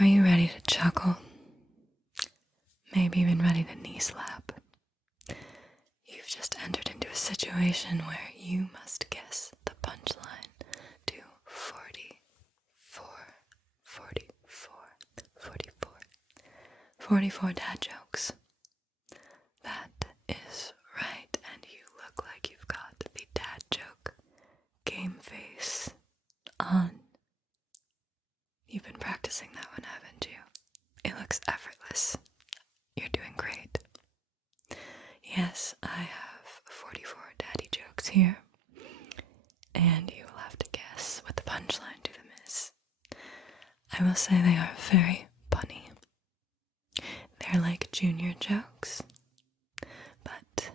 Are you ready to chuckle? Maybe even ready to knee slap? You've just entered into a situation where you must guess the punchline to 44 dad jokes. That is right, and you look like you've got the dad joke game face on. You've been practicing that one, haven't you? It looks effortless. You're doing great. Yes, I have 44 daddy jokes here, and you will have to guess what the punchline to them is. I will say they are very punny. They're like junior jokes, but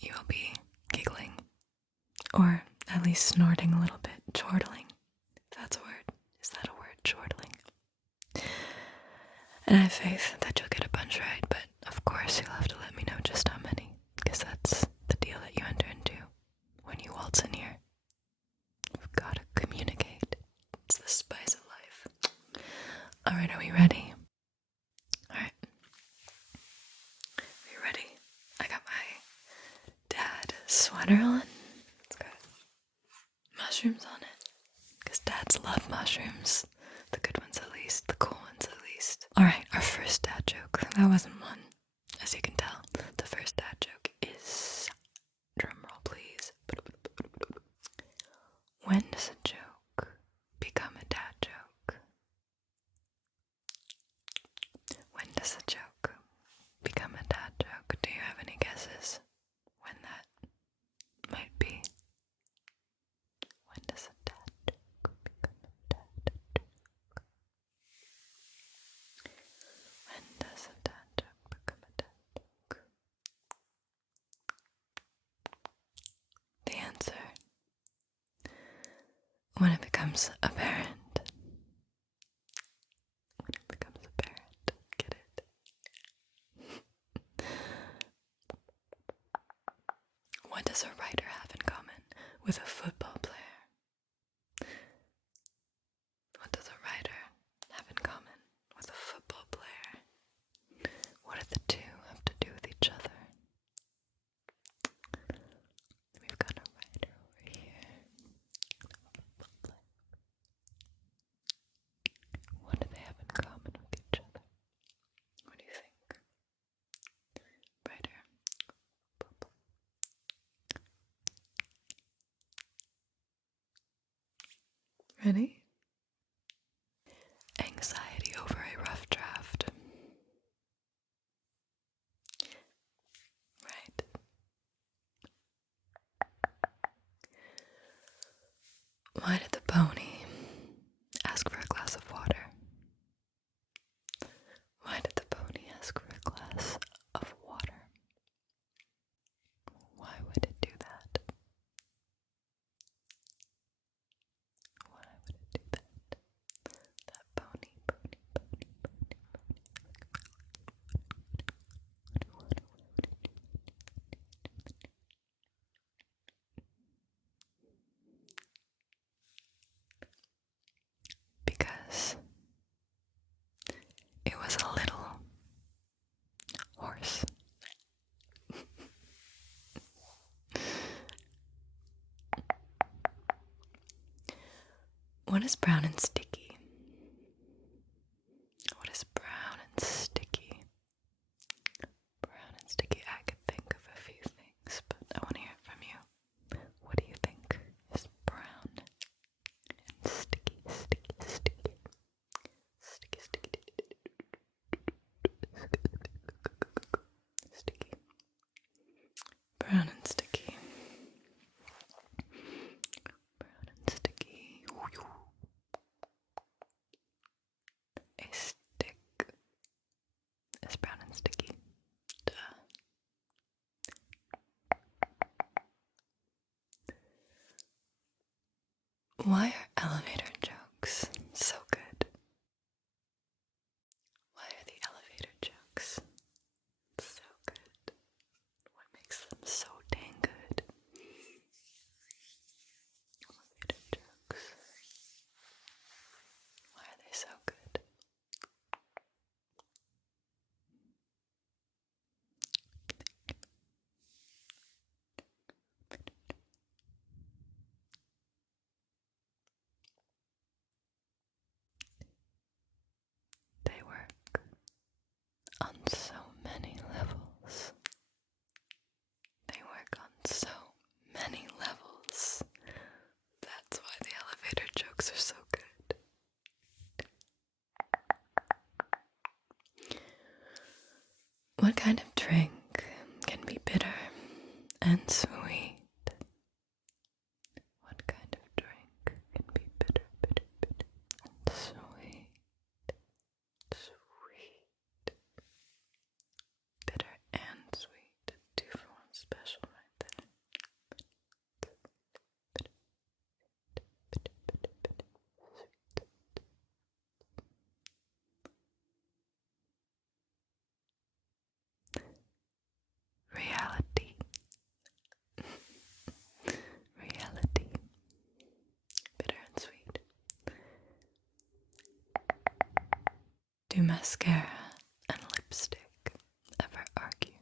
you will be giggling, or at least snorting a little bit, chortling, if that's a word. Is that a word, chortling? And I have faith that you'll get a bunch right, but of course you'll have to let me know just how many, because that's the deal that you enter into when you waltz in here. You've got to communicate. It's the spice of life. Alright, are we ready? Alright. Are you ready? I got my dad sweater on. It's got mushrooms on it, because dads love mushrooms. The good ones at least, the cool ones at least. Alright, our first dad joke. That wasn't one, as you can tell. The first dad joke is, drumroll please, when does a joke become a dad joke? When does a joke become a dad joke? Do you have any guesses when that might be? When does a dad joke become a dad joke? When does a dad joke become a dad joke? The answer: when it becomes apparent. When it becomes apparent. Get it? What does a writer have in common with a football player? What does a writer have in common with a football player? What do the two have to do with each other? We've got a writer over here. What do they have in common with each other? What do you think? Writer. Ready? Anxiety over a rough draft. Right. Why did the pony ask for a glass of water? Why did the pony ask for a glass of water? Why would it do that? Why would it do that? That pony. Because it was a little horse. What is brown and sticky? What is brown and sticky? Brown and sticky. I could think of a few things, but I want to hear it from you. What do you think is brown and sticky? Sticky. Brown and sticky. Brown and sticky. A stick is brown and sticky. Duh. Why are elevator jokes so good? Why are the elevator jokes so good? What makes them so dang good? Elevator jokes. Why are they so good? What kind of drink can be bitter and sweet? What kind of drink can be bitter, bitter, bitter, and sweet? Sweet. Bitter and sweet. 2 for 1 special right there. Reality. Reality. Bitter and sweet. Do mascara and lipstick ever argue?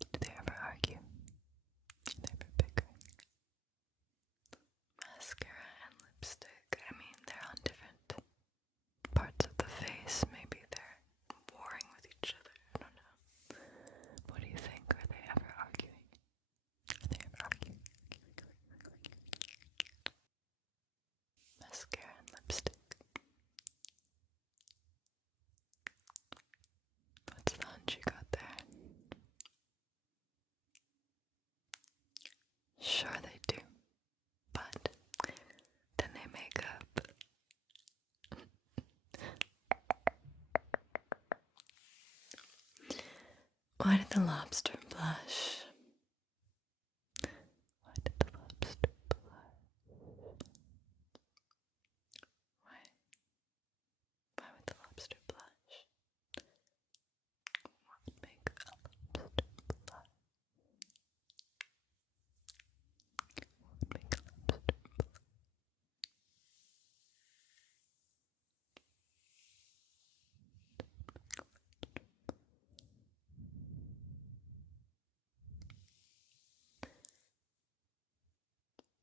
Do they ever argue? Do they ever bicker? Mascara and lipstick, I mean, they're on different parts of the face. Maybe they're warring with each other. I don't know. What do you think? Are they ever arguing? Are they ever arguing? Mascara and lipstick. What's the hunch you got there? Sure they do, but then they make up. Why did the lobster blush? Why did the lobster blush? Why would the lobster blush? What would make a lobster blush? What would make a lobster blush?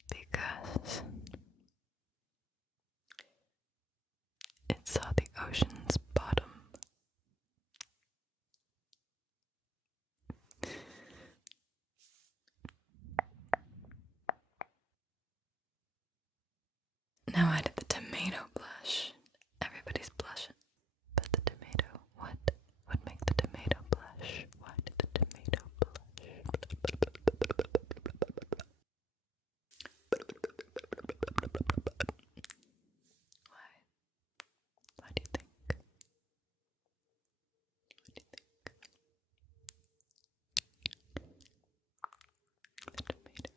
Because it saw the ocean's bottom. Now why did the tomato blush? Everybody's blushing, but the tomato, what would make the tomato blush? Why did the tomato blush? Why? Why do you think? What do you think? The tomato.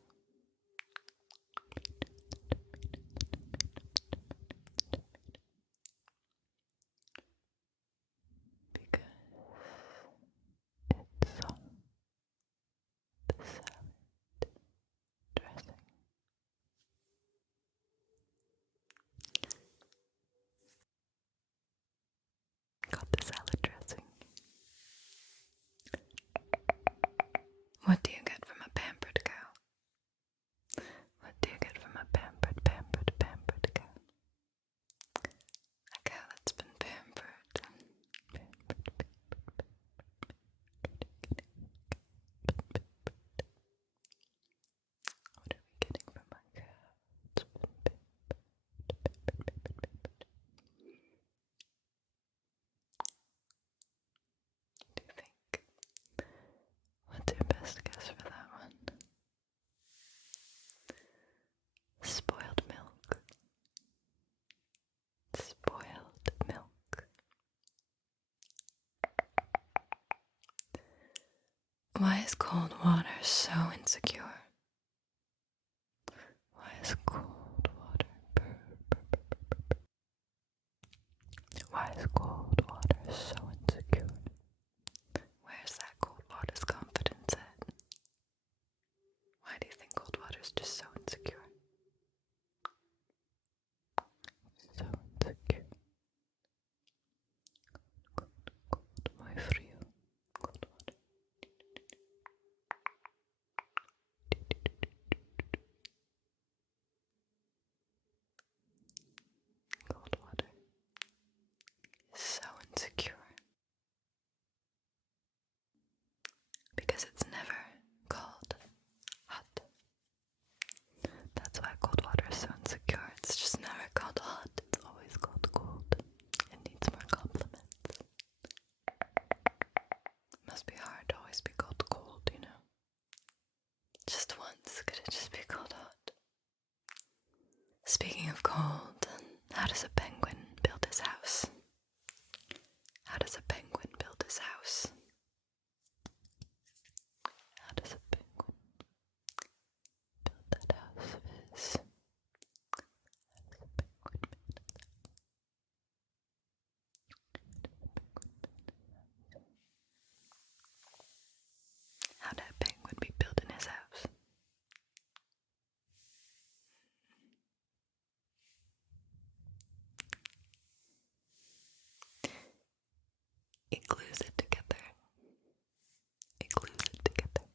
Because it saw the salad dressing. Got the salad dressing. What do you get from a pampered cow? What do you get from a pampered cow? A cow that's been pampered. What are we getting from a cow that's been pampered? Do you think? What's your best guess for that one? Spoiled milk. Spoiled milk. Why is cold water so insecure? Why is cold water Why is cold water so insecure? Where's that cold water's confidence at? Why do you think cold water is just so insecure? So insecure. Cold, muy frío. Cold water. must be hard to always be cold, cold, you know? Just once, could it just be cold hot? Speaking of cold, how does a penguin build his house? How does a penguin build his house? How does a penguin build that house of his? How did a penguin be building his house? It glues it together. It glues it together.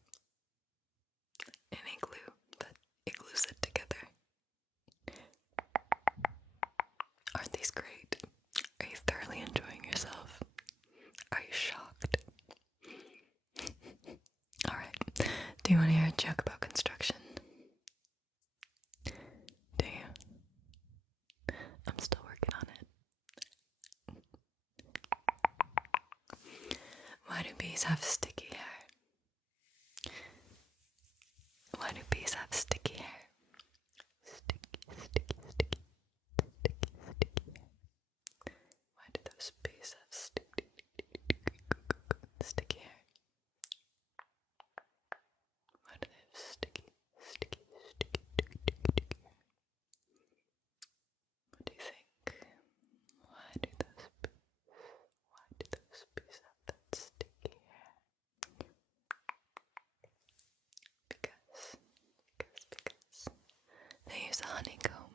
It ain't glue, but it glues it together. Aren't these great? Are you thoroughly enjoying yourself? Are you shocked? Alright, do you want to hear a joke about construction? Do you? I'm still working on it. Why do bees have sticky hair? Why do bees have sticky hair? Sticky, sticky, sticky, sticky, sticky hair. Why do those bees have sticky hair? Why do they have sticky hair? What do you think? Why do those bees have that sticky hair? Because they use a honeycomb.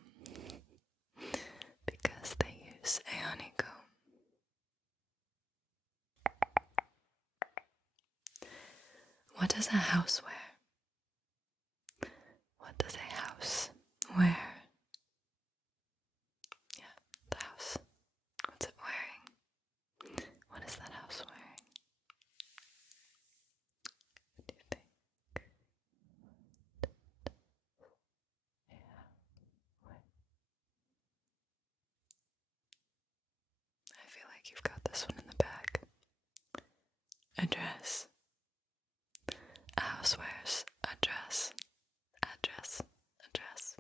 Because they use a honeycomb. What does a house wear? What does a house wear? Yeah, the house. What's it wearing? What is that house wearing? What do you think? Yeah. I feel like you've got this one in the bag. A dress. A house wears a dress. A dress. A dress.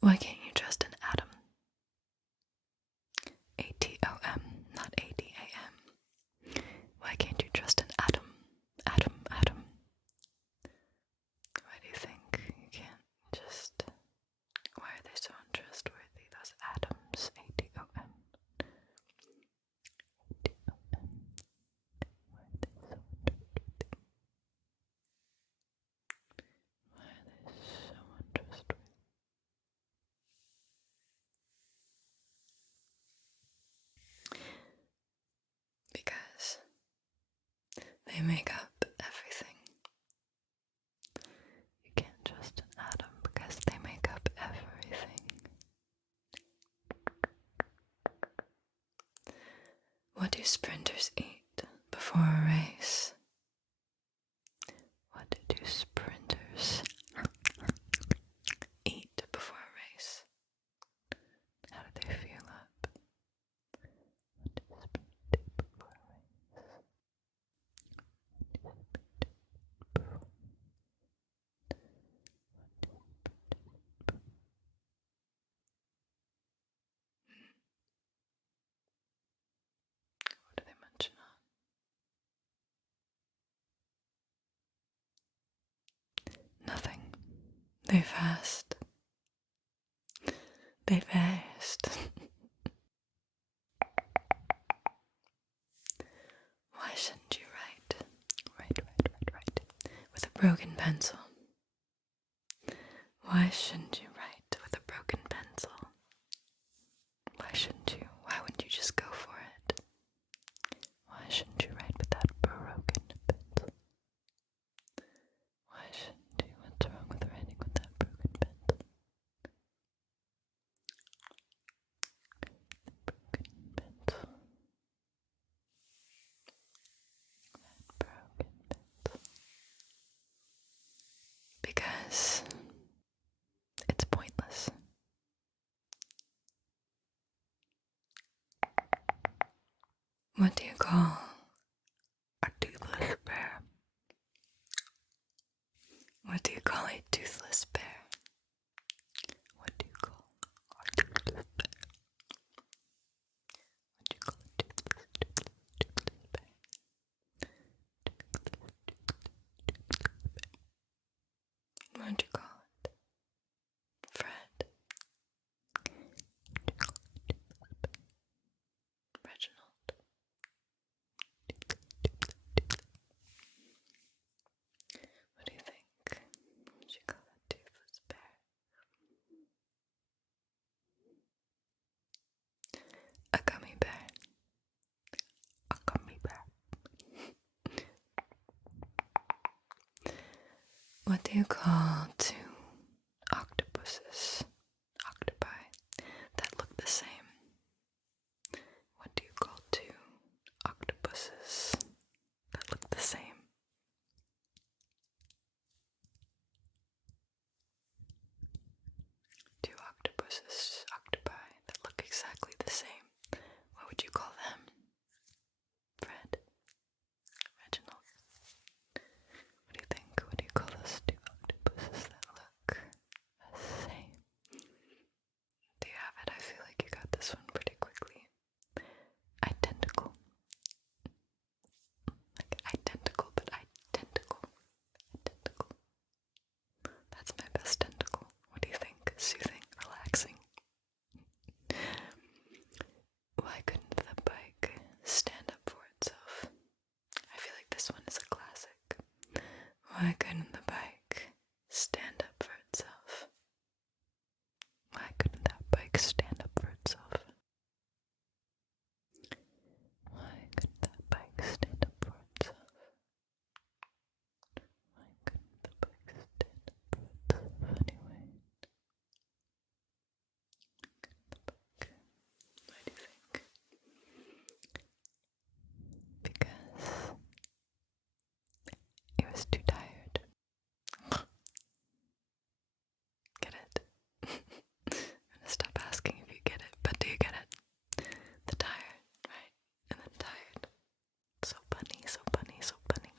Why can't you trust an atom? A-T-O-M, not A-D-A-M. Why can't you trust an atom? Atom, atom. Why do you think you can't just... Why are they so untrustworthy, those atoms? A-T-O-M. A-T-O-M. Why are they so untrustworthy? Why are they so untrustworthy? Because they make up everything. You can't trust an atom because they make up everything. What do sprinters eat before a race? What do sprinters eat before a race? How do they fuel up? What do sprinters eat before a race? What do they munch on? Nothing. They fast. They fast. Why shouldn't you write with a broken pencil? Why shouldn't you write with a broken pencil? Why shouldn't you? Why wouldn't you just go for it? Why shouldn't you write with that broken pencil? Why shouldn't you? What's wrong with writing with that broken pencil? Broken pencil. That broken pencil. Because it's pointless. What do you call a toothless bear? What do you call a toothless bear? What do you call a toothless bear? What do you call a toothless bear? What do you call it? Fred. Reginald. What do you think? What would you call a toothless bear? A gummy bear. A gummy bear. What do you call two octopuses, octopi, that look the same? What do you call two octopuses that look the same? Two octopuses, octopi, that look exactly the same. What would you call them? Fred? Reginald? What do you think? What do you call those two octopuses that look the same? Do you have it? I feel like you got this one pretty quickly. Identical. Like identical, but identical. Identical. That's my best tentacle. What do you think? Soothing, relaxing. Why couldn't the bike stand up for itself? I feel like this one is a classic. Why couldn't the bike stand up for itself? Why couldn't that bike stand up for itself? Why couldn't that bike stand up for itself? Why couldn't the bike stand up for itself anyway? Why do you think? Because he was too tired. Get it? I'm gonna stop asking if you get it, but do you get it? The tired, right? And then tired. So bunny, so bunny, so bunny.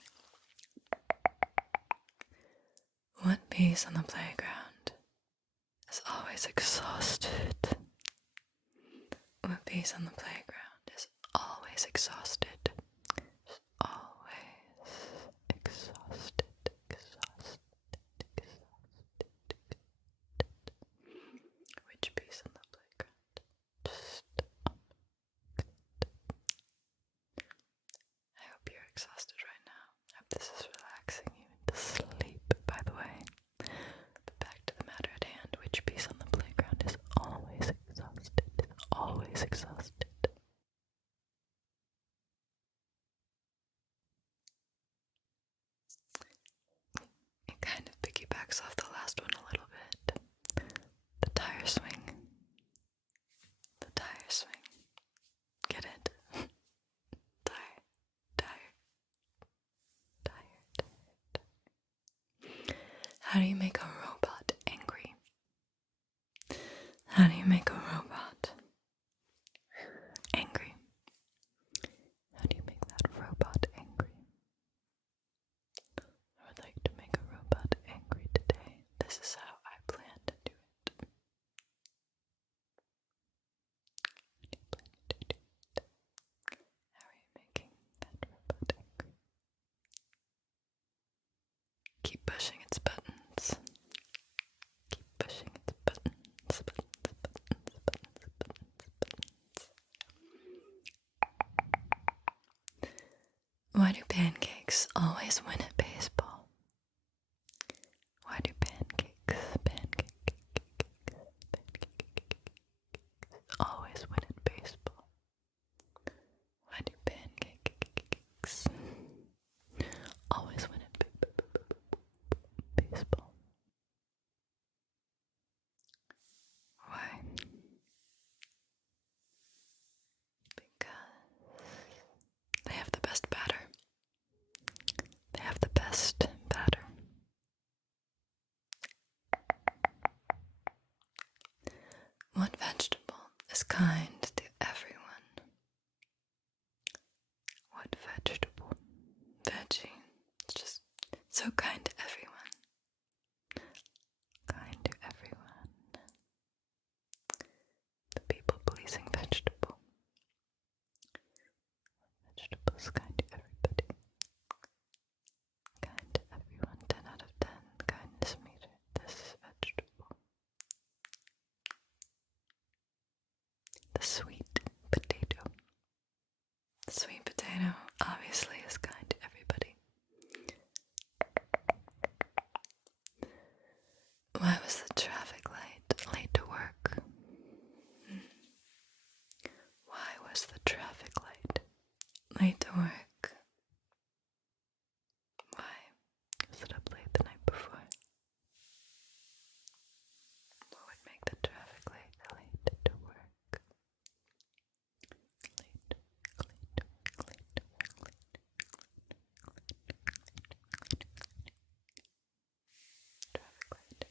What piece on the playground is always exhausted? What piece on the playground is always exhausted? Is always exhausted, exhausted, exhausted. Which piece on the playground? I hope you're exhausted right now. I hope this is relaxing you into sleep, by the way. But back to the matter at hand. Which piece on the playground is always exhausted? Is always exhausted. It kind of piggybacks off the last one a little bit. The tire swing. The tire swing. Get it? Tire, tire, tire, tire. How do you make a robot angry? How do you make a robot angry? How do you make that robot angry? I would like to make a robot angry today. This is how I plan to do it. How are you making that robot angry? Keep pushing its buttons. Keep pushing its buttons, buttons, buttons, buttons, buttons, buttons. Why do pancakes always win at baseball? Why do pancakes always win at baseball? Why do pancakes always win at baseball? Why? Because they have the best batter. They have the best batter. What vegetable is kind to everyone? The sweet potato. The sweet potato obviously is kind to everybody. Why was the traffic light late to work? Why was the traffic light late to work? Why was it up late the night before? What would make the traffic light late to work? Traffic light.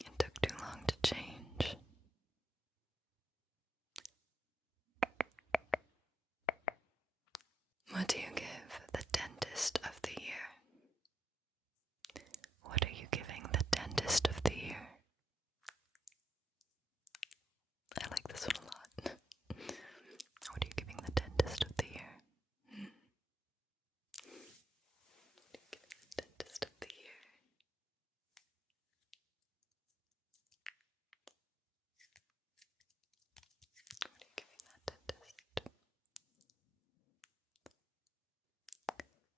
It took too long to change. What do you give the dentist of the year? What are you giving the dentist of the year? I like this one a lot. What are you giving the dentist of the year? What are you giving the dentist of the year? What are you giving that dentist?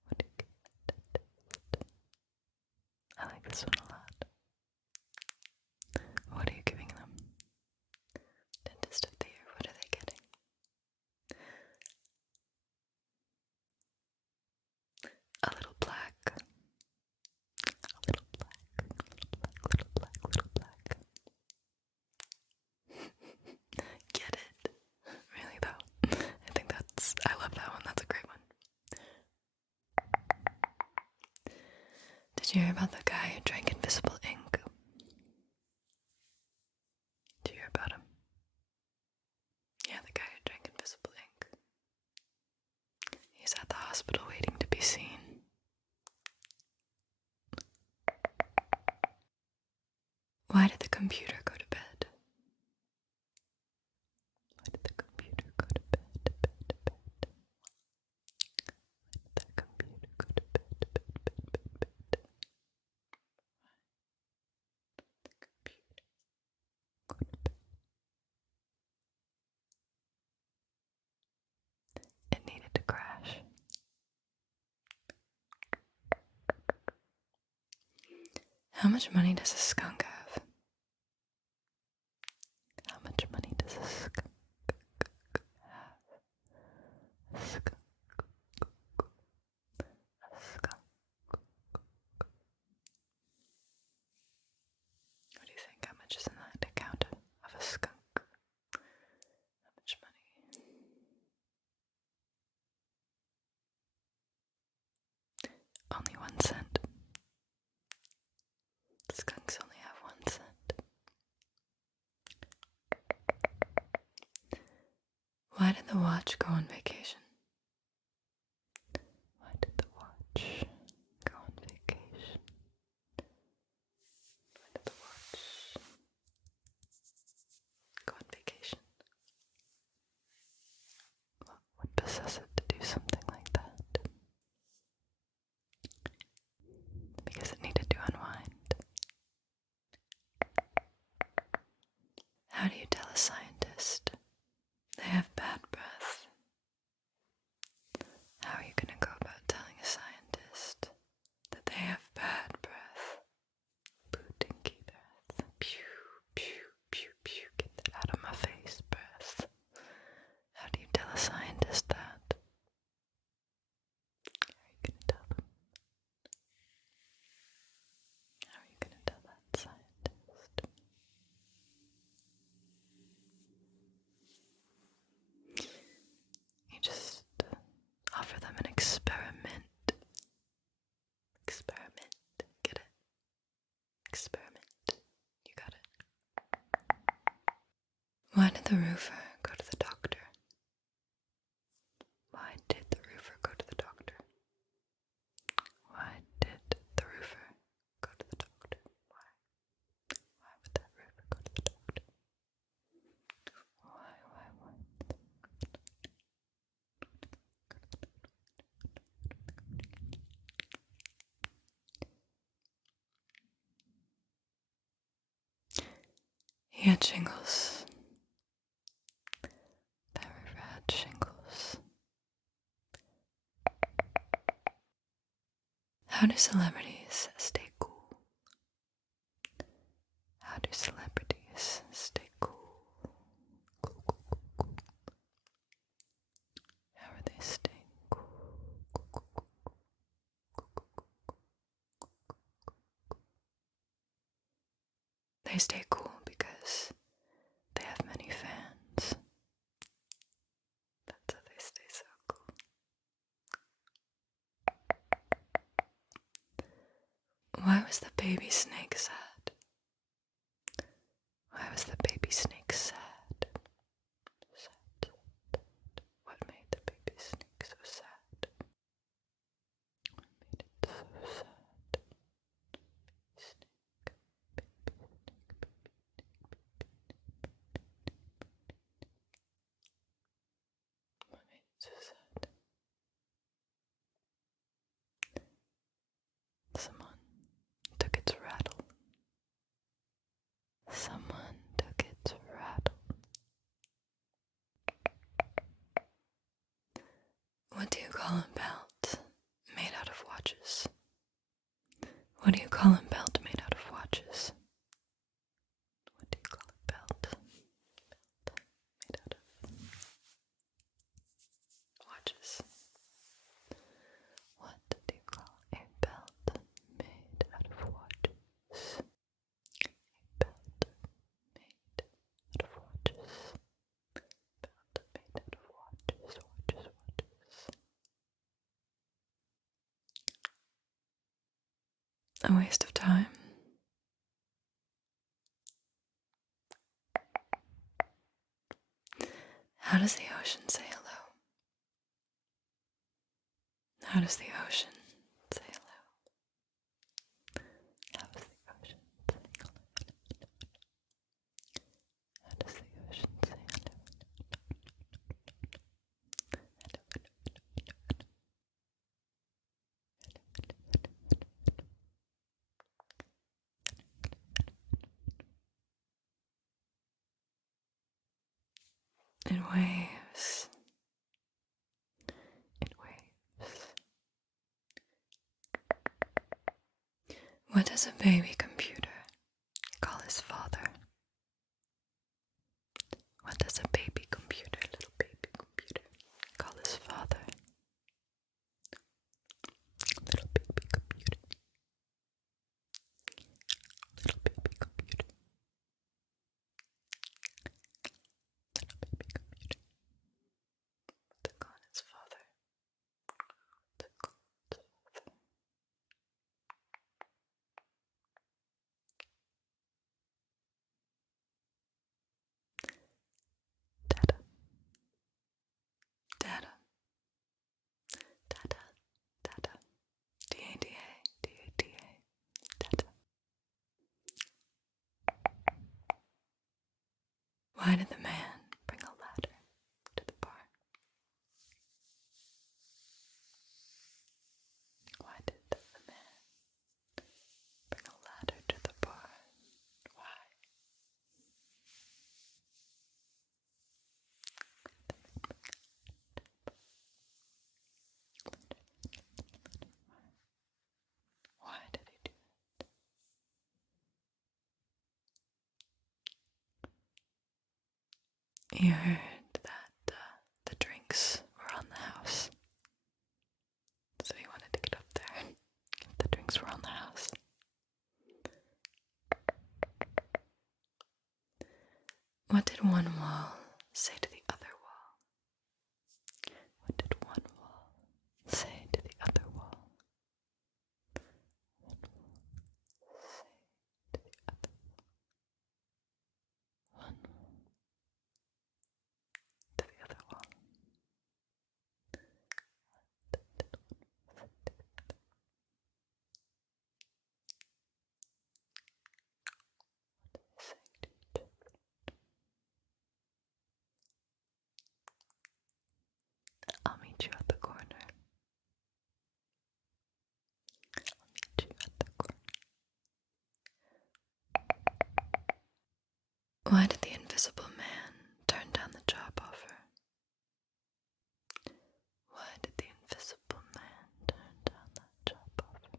What are you giving that dentist? I like this one a lot. What are you giving them? Dentist of the year, what are they getting? A little plaque. A little plaque. Little plaque. Little plaque. Get it? Really though? I love that one. That's a great one. Did you hear about the guy who drank invisible ink? Did you hear about him? Yeah, the guy who drank invisible ink. He's at the hospital waiting to be seen. Why did the computer go to bed? Why did the computer go to bed? Why did the computer go to bed? It needed to crash. How much money does a skunk have? How much money does a skunk have? A skunk. A skunk. What do you think? How much is in that account of a skunk? How much money? Only 1 cent. Skunks only have 1 cent. Why did the watch go on vacation? Why did the watch go on vacation? Why did the watch go on vacation? What would possess it to do something like that? Because it needed to unwind. How do you tell a scientist they have bad breath? How are you going to go about telling a scientist that they have bad breath? Bootinky breath. Pew, pew, pew, pew. Get that out of my face breath. How do you tell a scientist that? How are you going to tell them? How are you going to tell that scientist? You just offer them an experiment. Experiment. Get it? Experiment. You got it. Why did the roofer go to the doctor? Why did the roofer go to the doctor? Why did the roofer go to the doctor? Why? Why would that roofer go to the doctor? Why? He had shingles. The river had shingles. How do celebrities stay cool? How do celebrities stay cool? Cool, cool, cool, cool. How are they staying cool? Cool, cool, cool, cool, cool, cool, cool. They stay cool because they have many fans. That's how they stay so cool. Why was the baby snake sad? Why was the baby snake sad? Sad. What made the baby snake so sad? What made it so sad? Snake, baby snake, what made it so sad? Someone took its rattle. Someone took its rattle. What do you call a belt made out of watches? What do you call a belt made out of watches? What do you call a belt made out of watches? What do you call a belt made out of watches? A belt made out of watches. Belt made out of watches, watches, watches. A waste of time. How does the ocean say hello? How does the ocean say hello? How does the ocean say hello? How does the ocean say hello? It waves. It waves. What does a baby computer call his father? What does a baby computer, little baby computer, call his father? Little baby computer. Little baby computer. Little baby computer. To call his father. To call his father. Dada. Dada. Dada. Dada. D-A-D-A. D-A-D-A. Dada. Why did the man bring a ladder to the barn? Why did the man bring a ladder to the barn? Why? Why did he do that? He heard that the drinks were on the house, so he wanted to get up there if the drinks were on the house. What did one wall say to the other wall? What did one wall say to the other wall? One wall say to the other wall. One wall to the other wall. What did they say to each other? Why did the invisible man turn down the job offer? Why did the invisible man turn down that job offer?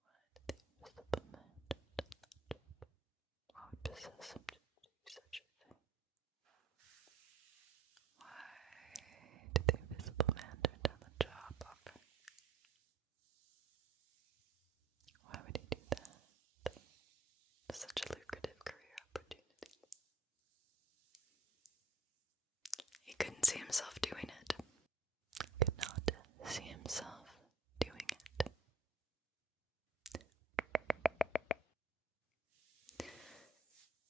Why did the invisible man turn down that job offer? What would possess him to do such a thing? Why did the invisible man turn down the job offer? Why would he do that? Such a lucrative career opportunity. He couldn't see himself doing it. He could not see himself doing it.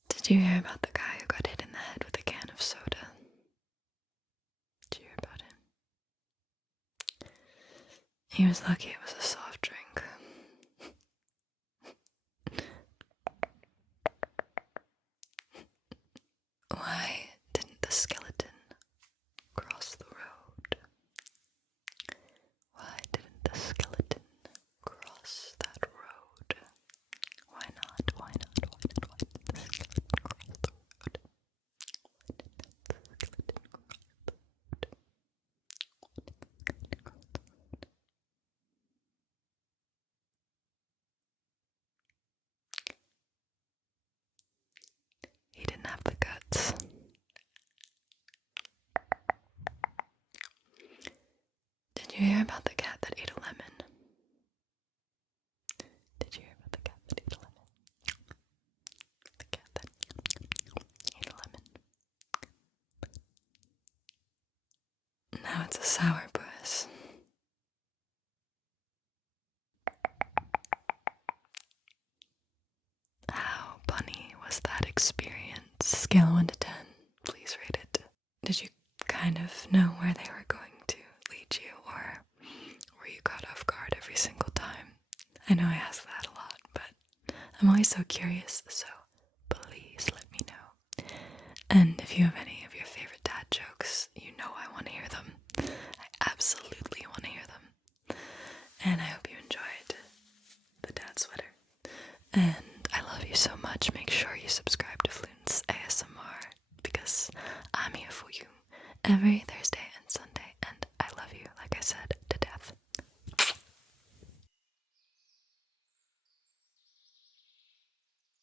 Did you hear about the guy who got hit in the head with a can of soda? Did you hear about him? He was lucky it was a soft drink. Why didn't the skeleton cross the road? Why didn't the skeleton cross that road? Why not? Why not? Why not? Why didn't the skeleton cross the road? Why didn't the skeleton cross the road? He didn't have the guts. Did you hear about the cat that ate a lemon? Did you hear about the cat that ate a lemon? The cat that ate a lemon. Now it's a sourpuss. How funny was that experience? Scale 1 to 10. Please rate it. Did you kind of know where they were going to lead you, or were you caught off guard every single time? I know I ask that a lot, but I'm always so curious, so please let me know. And if you have any of your favorite dad jokes, you know I want to hear them. I absolutely want to hear them. And I hope you enjoyed the dad sweater. And I love you so much. Make sure you subscribe to Floon's ASMR because I'm here for you every Thursday